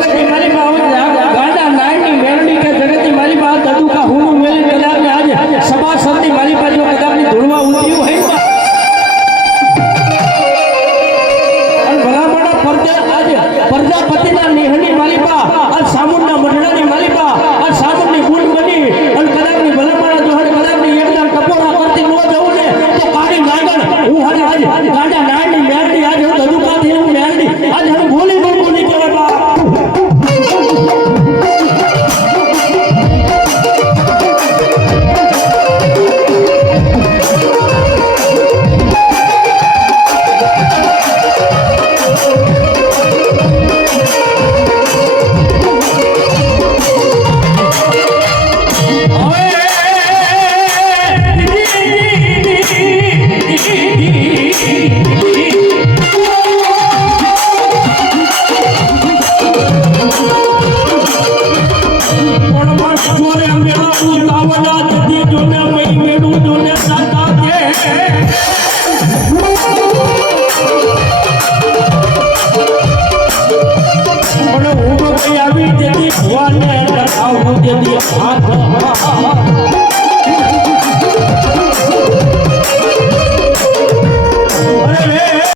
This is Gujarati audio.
જગતની મારી માં ગાંડા નાયની મેરડી કે જગતની મારી માં દદુકા હુનું મેલી કદાચ આજે સભા સંતી મારી પાસે જો કદાચની ધૂળમાં ઉતર્યું હોય અને ભલામણા પરદે આજે પ્રજાપતિના નિહણી મારી પા આ સામુંડના મઢડાની મારી પા આ સામુંડની ગુણ બની અને કદાચની ભલામણા જો હરે કદાચની એકદમ ટપોરા કરતી ન જવું ને તો કાળી નાગણ હું હરે આજે ગાંડા નાયની મેરડી આજે હું દદુકાથી હું મેરડી આજે હું બોલી બોલી કહેવાય બા ભગવાન ને